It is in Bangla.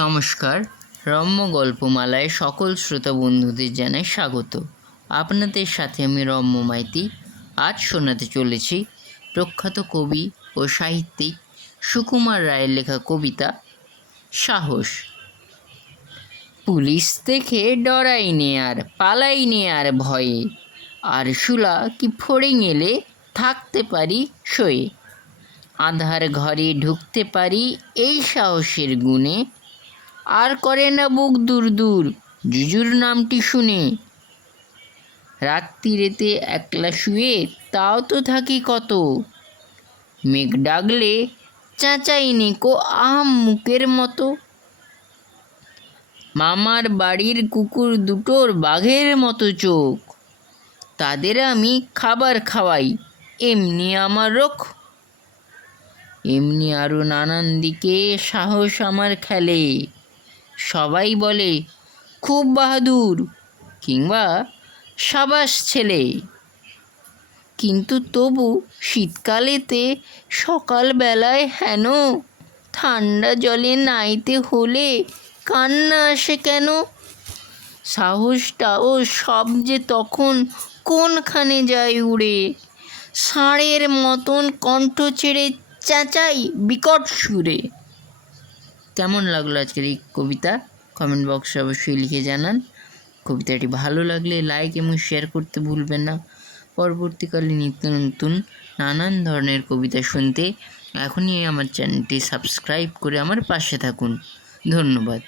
নমস্কার, রম্য গল্পমালায় সকল শ্রোতা বন্ধুদের জানাই স্বাগত। আপনাদের সাথে আমি রম্য মাইতি আজ শোনাতে চলেছি প্রখ্যাত কবি ও সাহিত্যিক সুকুমার রায়ের লেখা কবিতা সাহস। পুলিশ দেখে ডরাইনি আর পালাইনি আর ভয়ে, আর শুলা কি ফড়িং এলে থাকতে পারি শোয়ে। আঁধার ঘরে ঢুকতে পারি এই সাহসের গুণে, আর করে না বুক দূর দূর জুজুর নামটি শুনে। রাত্রিরেতে একলা শুয়ে তাও তো থাকি কত, মেঘ ডাকলে চেঁচাইনি কো আম মুখের মতো। মামার বাড়ির কুকুর দুটোর বাঘের মতো চোখ, তাদের আমি খাবার খাওয়াই এমনি আমার রোখ। এমনি আরও নানান দিকে সাহস আমার খেলে, সবাই বলে খুব বাহাদুর কিংবা সাবাস ছেলে। কিন্তু তবু শীতকালেতে সকালবেলায় হেন ঠান্ডা জলে নাইতে হলে কান্না আসে কেন। সাহসটাও সব যে তখন কোনখানে যায় উড়ে, ষাঁড়ের মতন কণ্ঠ ছেড়ে চেঁচাই বিকট সুরে। কেমন লাগলো আজকের এই কবিতা? কমেন্ট বক্সে অবশ্যই লিখে জানান। কবিতাটি ভালো লাগলে লাইক এবং শেয়ার করতে ভুলবেন না। পরবর্তীকালে নিত্য নতুন নানান ধরনের কবিতা শুনতে এখনই আমার চ্যানেলটি সাবস্ক্রাইব করে আমার পাশে থাকুন। ধন্যবাদ।